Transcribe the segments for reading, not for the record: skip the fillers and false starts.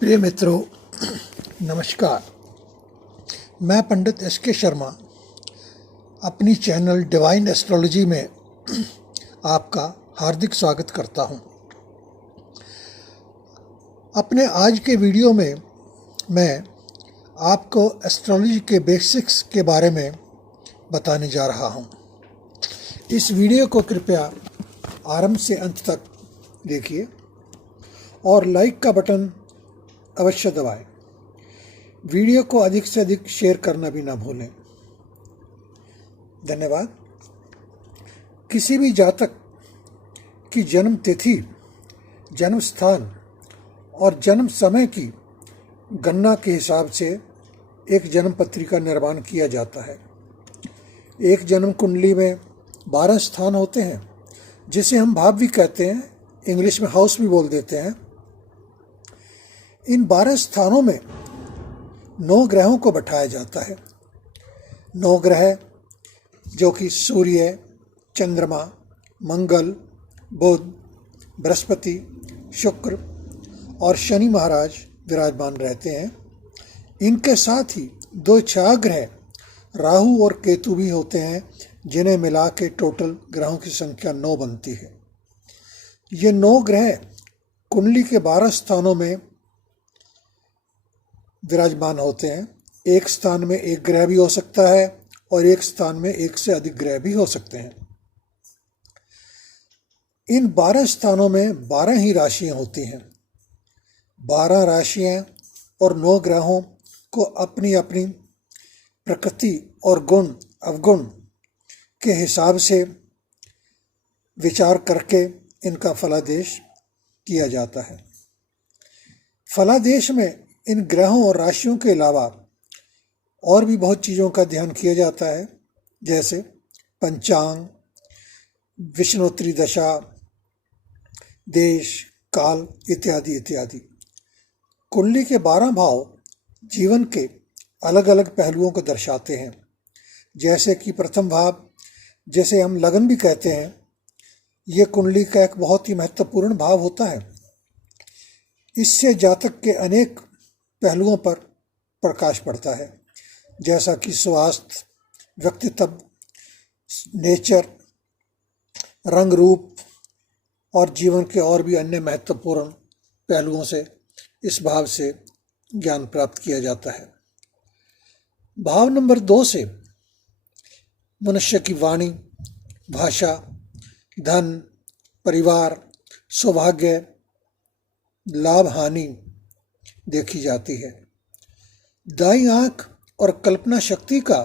प्रिय मित्रों, नमस्कार। मैं पंडित एस.के. शर्मा अपनी चैनल डिवाइन एस्ट्रोलॉजी में आपका हार्दिक स्वागत करता हूं। अपने आज के वीडियो में मैं आपको एस्ट्रोलॉजी के बेसिक्स के बारे में बताने जा रहा हूं। इस वीडियो को कृपया आरंभ से अंत तक देखिए और लाइक का बटन अवश्य दबाएं। वीडियो को अधिक से अधिक शेयर करना भी ना भूलें। धन्यवाद। किसी भी जातक की जन्म तिथि, जन्म स्थान और जन्म समय की गणना के हिसाब से एक जन्म पत्री का निर्माण किया जाता है। एक जन्म कुंडली में 12 स्थान होते हैं, जिसे हम भाव भी कहते हैं, इंग्लिश में हाउस भी बोल देते हैं। इन 12 स्थानों में 9 ग्रहों को बैठाया जाता है। 9 ग्रह जो कि सूर्य, चंद्रमा, मंगल, बुध, बृहस्पति, शुक्र और शनि महाराज विराजमान रहते हैं। इनके साथ ही 2 छायाग्रह राहु और केतु भी होते हैं, जिन्हें मिला के टोटल ग्रहों की संख्या 9 बनती है। ये 9 ग्रह कुंडली के 12 स्थानों में विराजमान होते हैं। एक स्थान में एक ग्रह भी हो सकता है और एक स्थान में एक से अधिक ग्रह भी हो सकते हैं। इन 12 स्थानों में 12 ही राशियां होती हैं। 12 राशियां और 9 ग्रहों को अपनी अपनी प्रकृति और गुण अवगुण के हिसाब से विचार करके इनका फलादेश किया जाता है। फलादेश में इन ग्रहों और राशियों के अलावा और भी बहुत चीज़ों का ध्यान किया जाता है, जैसे पंचांग, विष्णोत्तरी दशा, देश, काल इत्यादि इत्यादि। कुंडली के 12 भाव जीवन के अलग अलग पहलुओं को दर्शाते हैं। जैसे कि प्रथम भाव, जैसे हम लगन भी कहते हैं, ये कुंडली का एक बहुत ही महत्वपूर्ण भाव होता है। इससे जातक के अनेक पहलुओं पर प्रकाश पड़ता है, जैसा कि स्वास्थ्य, व्यक्तित्व, नेचर, रंग रूप और जीवन के और भी अन्य महत्वपूर्ण पहलुओं से इस भाव से ज्ञान प्राप्त किया जाता है। भाव नंबर 2 से मनुष्य की वाणी, भाषा, धन, परिवार, सौभाग्य, लाभ हानि देखी जाती है। दाईं आंख और कल्पना शक्ति का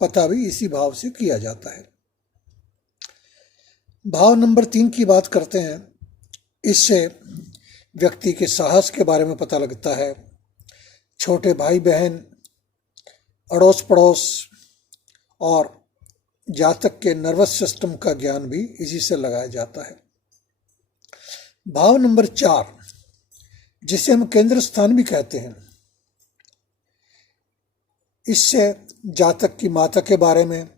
पता भी इसी भाव से किया जाता है। भाव नंबर 3 की बात करते हैं। इससे व्यक्ति के साहस के बारे में पता लगता है। छोटे भाई बहन, अड़ोस पड़ोस और जातक के नर्वस सिस्टम का ज्ञान भी इसी से लगाया जाता है। भाव नंबर 4, जिसे हम केंद्र स्थान भी कहते हैं, इससे जातक की माता के बारे में,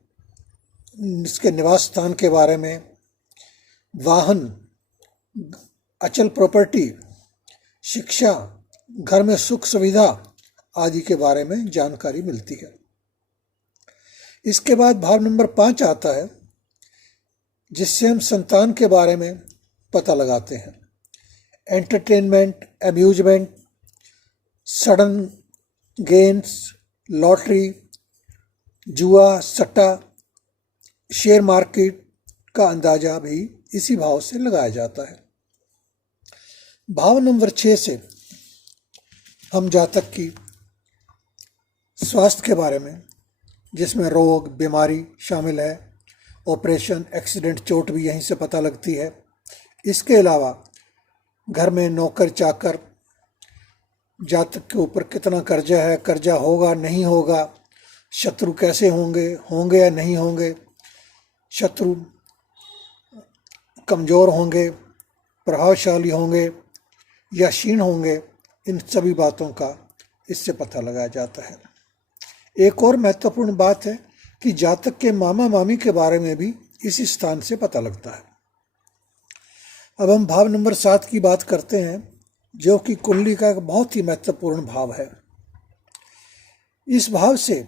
इसके निवास स्थान के बारे में, वाहन, अचल प्रॉपर्टी, शिक्षा, घर में सुख सुविधा आदि के बारे में जानकारी मिलती है। इसके बाद भाव नंबर 5 आता है, जिससे हम संतान के बारे में पता लगाते हैं। Entertainment, amusement, sudden gains, lottery, जुआ, सट्टा, शेयर मार्केट का अंदाजा भी इसी भाव से लगाया जाता है। भाव नंबर 6 से हम जातक की स्वास्थ्य के बारे में, जिसमें रोग, बीमारी शामिल है, ऑपरेशन, एक्सीडेंट, चोट भी यहीं से पता लगती है। इसके अलावा घर में नौकर चाकर, जातक के ऊपर कितना कर्जा है, कर्जा होगा नहीं होगा, शत्रु कैसे होंगे या नहीं होंगे, शत्रु कमज़ोर होंगे, प्रभावशाली होंगे या क्षीण होंगे, इन सभी बातों का इससे पता लगाया जाता है। एक और महत्वपूर्ण बात है कि जातक के मामा मामी के बारे में भी इसी स्थान से पता लगता है। अब हम भाव नंबर 7 की बात करते हैं, जो कि कुंडली का एक बहुत ही महत्वपूर्ण भाव है। इस भाव से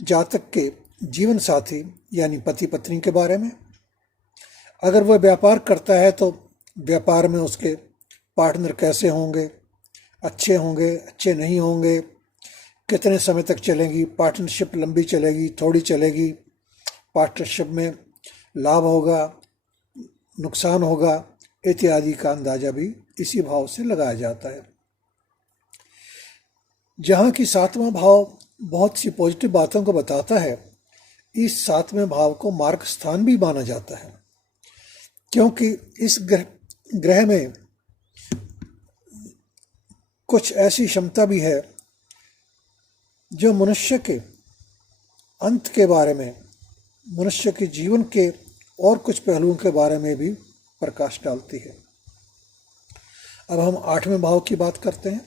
जातक के जीवन साथी यानी पति पत्नी के बारे में, अगर वह व्यापार करता है तो व्यापार में उसके पार्टनर कैसे होंगे, अच्छे नहीं होंगे, कितने समय तक चलेगी पार्टनरशिप, लंबी चलेगी, थोड़ी चलेगी, पार्टनरशिप में लाभ होगा, नुकसान होगा, इत्यादि का अंदाजा भी इसी भाव से लगाया जाता है। जहाँ की 7वां भाव बहुत सी पॉजिटिव बातों को बताता है, इस 7वें भाव को मार्ग स्थान भी माना जाता है, क्योंकि इस ग्रह में कुछ ऐसी क्षमता भी है जो मनुष्य के अंत के बारे में, मनुष्य के जीवन के और कुछ पहलुओं के बारे में भी प्रकाश डालती है। अब हम 8वें भाव की बात करते हैं।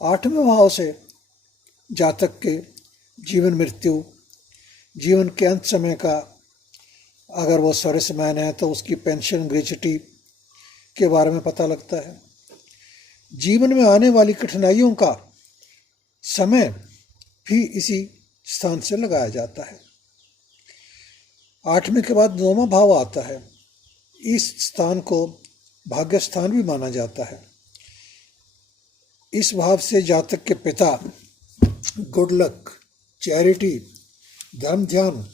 8वें भाव से जातक के जीवन मृत्यु, जीवन के अंत समय का, अगर वो सर्विसमैन है तो उसकी पेंशन, ग्रेच्युटी के बारे में पता लगता है। जीवन में आने वाली कठिनाइयों का समय भी इसी स्थान से लगाया जाता है। 8वें के बाद 9वां भाव आता है। इस स्थान को भाग्य स्थान भी माना जाता है। इस भाव से जातक के पिता, गुड लक, चैरिटी, धर्म ध्यान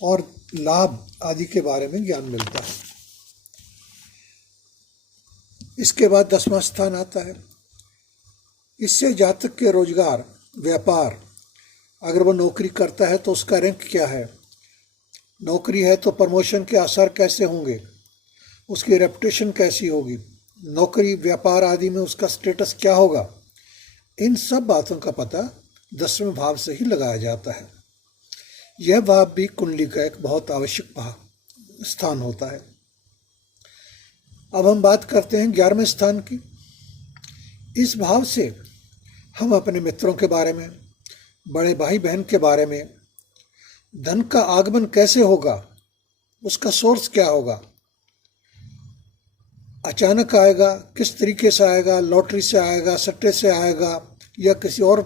और लाभ आदि के बारे में ज्ञान मिलता है। इसके बाद 10वां स्थान आता है। इससे जातक के रोजगार, व्यापार, अगर वो नौकरी करता है तो उसका रैंक क्या है, नौकरी है तो प्रमोशन के आसार कैसे होंगे, उसकी रेपुटेशन कैसी होगी, नौकरी, व्यापार आदि में उसका स्टेटस क्या होगा, इन सब बातों का पता 10वें भाव से ही लगाया जाता है। यह भाव भी कुंडली का एक बहुत आवश्यक स्थान होता है। अब हम बात करते हैं 11वें स्थान की। इस भाव से हम अपने मित्रों के बारे में, बड़े भाई बहन के बारे में, धन का आगमन कैसे होगा, उसका सोर्स क्या होगा, अचानक आएगा, किस तरीके से आएगा, लॉटरी से आएगा, सट्टे से आएगा या किसी और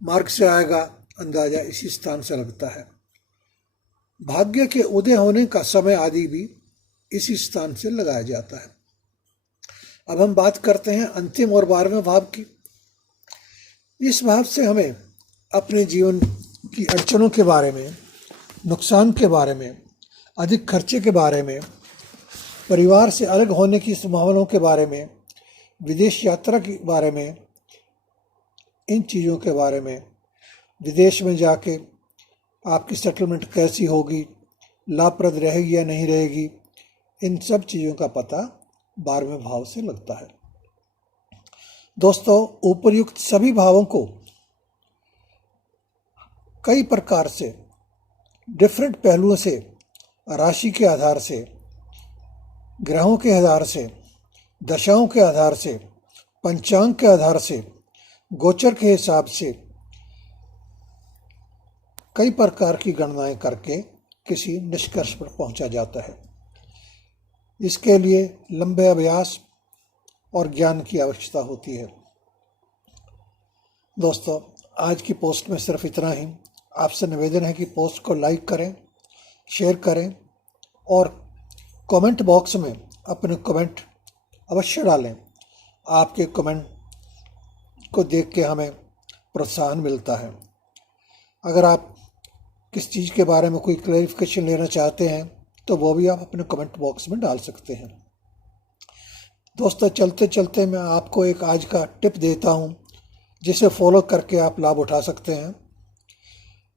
मार्ग से आएगा, अंदाजा इसी स्थान से लगता है। भाग्य के उदय होने का समय आदि भी इसी स्थान से लगाया जाता है। अब हम बात करते हैं अंतिम और 12वें भाव की। इस भाव से हमें अपने जीवन की अड़चनों के बारे में, नुकसान के बारे में, अधिक खर्चे के बारे में, परिवार से अलग होने की संभावनाओं के बारे में, विदेश यात्रा के बारे में, इन चीज़ों के बारे में, विदेश में जाके आपकी सेटलमेंट कैसी होगी, लाभप्रद रहेगी या नहीं रहेगी, इन सब चीज़ों का पता 12वें भाव से लगता है। दोस्तों, उपर्युक्त सभी भावों को कई प्रकार से, डिफरेंट पहलुओं से, राशि के आधार से, ग्रहों के आधार से, दशाओं के आधार से, पंचांग के आधार से, गोचर के हिसाब से कई प्रकार की गणनाएं करके किसी निष्कर्ष पर पहुंचा जाता है। इसके लिए लंबे अभ्यास और ज्ञान की आवश्यकता होती है। दोस्तों, आज की पोस्ट में सिर्फ इतना ही। आपसे निवेदन है कि पोस्ट को लाइक करें, शेयर करें और कमेंट बॉक्स में अपने कमेंट अवश्य डालें। आपके कमेंट को देख के हमें प्रोत्साहन मिलता है। अगर आप किस चीज़ के बारे में कोई क्लैरिफिकेशन लेना चाहते हैं तो वो भी आप अपने कमेंट बॉक्स में डाल सकते हैं। दोस्तों, चलते चलते मैं आपको एक आज का टिप देता हूँ जिसे फॉलो करके आप लाभ उठा सकते हैं।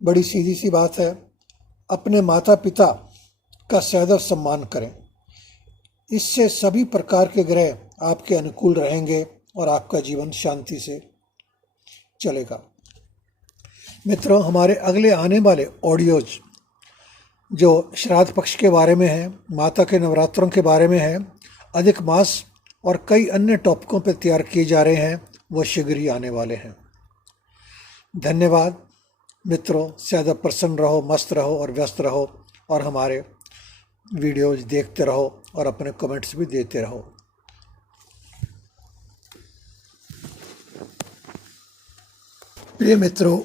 बड़ी सीधी सी बात है, अपने माता पिता का सदैव सम्मान करें। इससे सभी प्रकार के ग्रह आपके अनुकूल रहेंगे और आपका जीवन शांति से चलेगा। मित्रों, हमारे अगले आने वाले ऑडियोज जो श्राद्ध पक्ष के बारे में है, माता के नवरात्रों के बारे में है, अधिक मास और कई अन्य टॉपिकों पर तैयार किए जा रहे हैं, वो शीघ्र ही आने वाले हैं। धन्यवाद मित्रों, ज़्यादा प्रसन्न रहो, मस्त रहो और व्यस्त रहो और हमारे वीडियोज देखते रहो और अपने कमेंट्स भी देते रहो। प्रिय मित्रों,